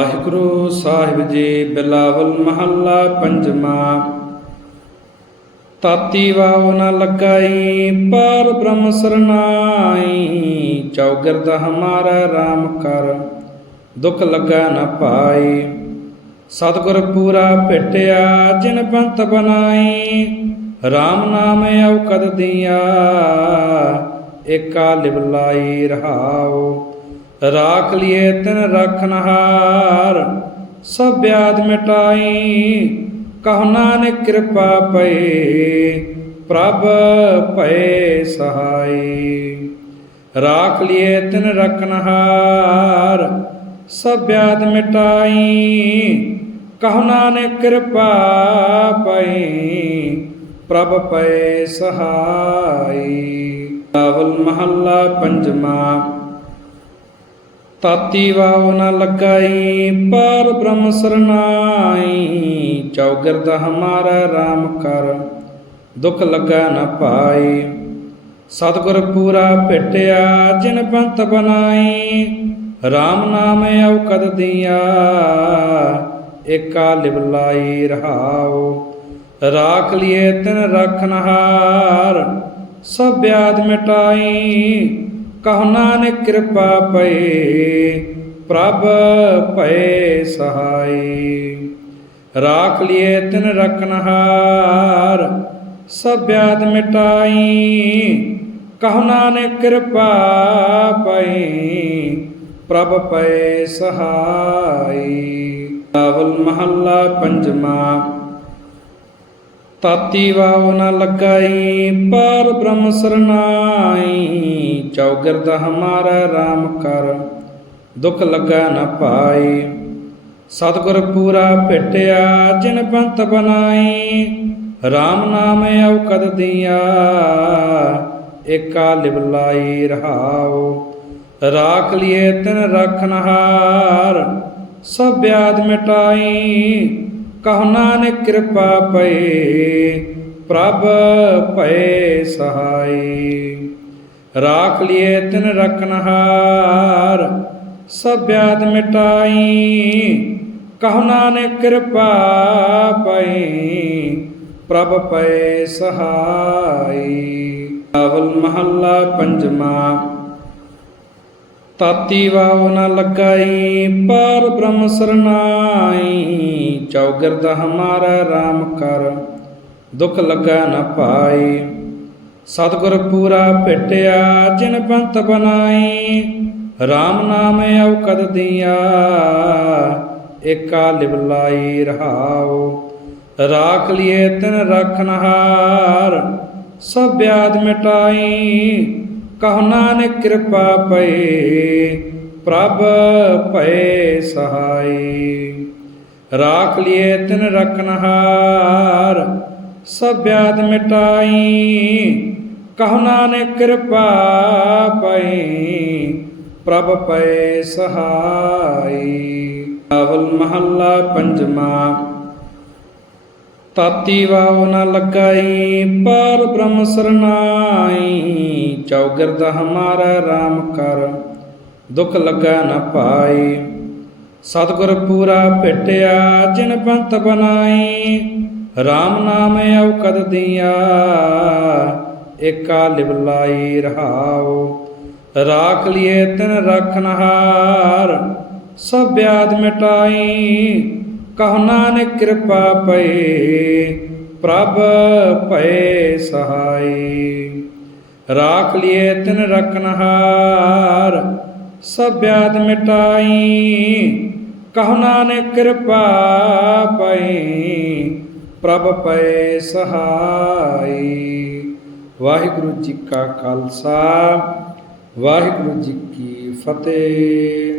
ਵਾਹਿਗੁਰੂ ਸਾਹਿਬ ਜੀ, ਬਿਲਾਵਲ ਮਹੱਲਾ ਪੰਜਵਾਂ। ਤਾਤੀ ਵਾਉ ਨ ਲਗਾਈ, ਪਰ ਬ੍ਰਹਮ ਸਰਨਾਈ ਚੌਗਰਦ ਹਮਾਰਾ RAM ਕਰ, ਦੁਖ ਲੱਗਾ ਨ ਪਾਈ। ਸਤਿਗੁਰ ਪੂਰਾ ਭੇਟਿਆ, ਜਿਨ ਪੰਤ ਬਨਾਈ RAM ਨਾਮ ਔਕਦ ਦੀਆ, ਏਕਾ ਲਿਵ ਲਾਈ ਰਹਾਉ। ਰਾਖ ਲਿਏ ਤਿਨ ਰਖਨਹਾਰ ਸਭ ਬਿਆਦ ਮਿਟਾਈ। ਕਹੁ ਨਾਨਕ ਕਿਰਪਾ ਪਏ, ਪ੍ਰਭ ਭਏ ਸਹਾਈ। ਰਾਖ ਲਿਏ ਤਿਨ ਰਖਨਹਾਰ ਸਭ ਬਿਆਦ ਮਿਟਾਈ। ਕਹੁ ਨਾਨਕ ਕਿਰਪਾ ਪਈ ਪ੍ਰਭ ਪਏ ਸਹਾਈ। ਰਾਵਲ ਮਹੱਲਾ ਪੰਜਵਾਂ। ਤਾਤੀ ਵਾਉ ਨ ਲਗਾਈ, ਪਰ ਬ੍ਰਹਮ ਸਰਨਾਈ। ਚੌਗਰਦ ਹਮਾਰਾ RAM ਕਰ, ਦੁਖ ਲੱਗਾ ਨ ਪਾਈ। ਸਤਿਗੁਰ ਪੂਰਾ ਭੇਟਿਆ, ਜਿਨ ਪੰਤ ਬਨਾਈ RAM ਨਾਮ ਔਕਦ ਦੀਆ, ਏਕਾ ਲਿਵ ਲਾਈ ਰਹਾਉ। ਰਾਖ ਲਿਏ ਤਿਨ ਰਖਨਹਾਰ ਸਭ ਬਿਆਦ ਮਿਟਾਈ। ਕਹੁ ਨਾਨਕ ਕਿਰਪਾ ਪਏ, ਪ੍ਰਭ ਭਏ ਸਹਾਈ। ਰਾਖ ਲਿਏ ਤਿਨ ਰਖਨਹਾਰ ਸਭ ਬਿਆਦ ਮਿਟਾਈ। ਕਹੁ ਨਾਨਕ ਕਿਰਪਾ ਪਏ, ਪ੍ਰਭ ਪਏ ਸਹਾਈ। ਰਾਵਲ ਮਹੱਲਾ ਪੰਜਵਾਂ। ਤਾਤੀ ਵਾਉ ਨ ਲਗਾਈ, ਪਰ ਬ੍ਰਹਮ ਸਰਨਾਈ। ਚੌਗਰਦ ਹਮਾਰਾ RAM ਕਰ, ਦੁਖ ਲਗਾ ਨ ਪਾਈ। ਸਤਿਗੁਰ ਪੂਰਾ ਭੇਟਿਆ, ਜਿਨ ਪੰਤ ਬਨਾਈ। RAM ਨਾਮ ਔਕਦ ਦਿਆ, ਏਕਾ ਲਿਵ ਲਾਈ ਰਹਾਉ। ਰਾਖ ਲਿਏ ਤਿਨ ਰਖਨਹਾਰ ਸਭ ਬਿਆਦ ਮਿਟਾਈ। ਕਹੁ ਨਾਨਕ ਕਿਰਪਾ ਪਏ, ਪ੍ਰਭ ਭਏ ਸਹਾਈ। ਰਾਖ ਲਿਏ ਤਿਨ ਰਖਨਹਾਰ ਸਭ ਬਿਆਦ ਮਿਟਾਈ। ਕਹੁ ਨਾਨਕ ਕਿਰਪਾ ਪਏ, ਪ੍ਰਭ ਪਏ ਸਹਾਈ। ਰਾਵਲ ਮਹੱਲਾ ਪੰਜਵਾਂ। ਤਾਤੀ ਵਾਉ ਨ ਲਗਾਈ, ਪਰ ਬ੍ਰਹਮ ਸਰਨਾਈ। ਚੌਗਰਦ ਹਮਾਰਾ RAM ਕਰ, ਦੁਖ ਲਗਾ ਨ ਪਾਈ। ਸਤਿਗੁਰ ਪੂਰਾ ਭੇਟਿਆ, ਜਿਨ ਪੰਤ ਬਨਾਈ RAM ਨਾਮ ਔਕਦ ਦੀਆ, ਏਕਾ ਲਿਵ ਲਾਈ ਰਹਾਉ। ਰਾਖ ਲਿਏ ਤਿਨ ਰਖਨਹਾਰ ਸਭ ਬਿਆਦ ਮਿਟਾਈ। ਕਹੁ ਨਾਨਕ ਕਿਰਪਾ ਪਏ, ਪ੍ਰਭ ਭਏ ਸਹਾਈ। ਰਾਖ ਲਿਏ ਤਿਨ ਰਖਨਹਾਰ ਸਭ ਬਿਆਦ ਮਿਟਾਈ। ਕਹੁ ਨਾਨਕ ਕਿਰਪਾ ਪਏ, ਪ੍ਰਭ ਪਏ ਸਹਾਈ। ਰਾਵਲ ਮਹੱਲਾ ਪੰਜਵਾਂ। ਤਾਤੀ ਵਾਉ ਨ ਲਗਾਈ, ਪਰ ਬ੍ਰਹਮ ਸਰਨਾਈ ਚੌਗਰਦ ਹਮਾਰਾ RAM ਕਰ, ਦੁਖ ਲਗਾ ਨ ਪਾਈ। ਸਤਿਗੁਰ ਪੂਰਾ ਭੇਟਿਆ, ਜਿਨ ਪੰਤ ਬਨਾਈ। RAM ਨਾਮ ਔਕਦ ਦੀਆ, ਏਕਾ ਲਿਵ ਲਾਈ ਰਹਾਉ। ਰਾਖ ਲਿਏ ਤਿਨ ਰਖਨਹਾਰ ਸਭ ਬਿਆਦ ਮਿਟਾਈ। ਕਹੁ ਨਾਨਕ ਕਿਰਪਾ ਪਏ, ਪ੍ਰਭ ਭਏ ਸਹਾਈ। ਰਾਖ ਲਿਏ ਤਿਨ ਰਖਨਹਾਰ ਸਭ ਬਿਆਦ ਮਿਟਾਈ। ਕਹੁ ਨਾਨਕ ਕਿਰਪਾ ਪਏ ਪ੍ਰਭ ਪਏ ਸਹਾਈ। ਵਾਹਿਗੁਰੂ ਜੀ ਕਾ ਖਾਲਸਾ, ਵਾਹਿਗੁਰੂ ਜੀ ਕੀ ਫਤਿਹ।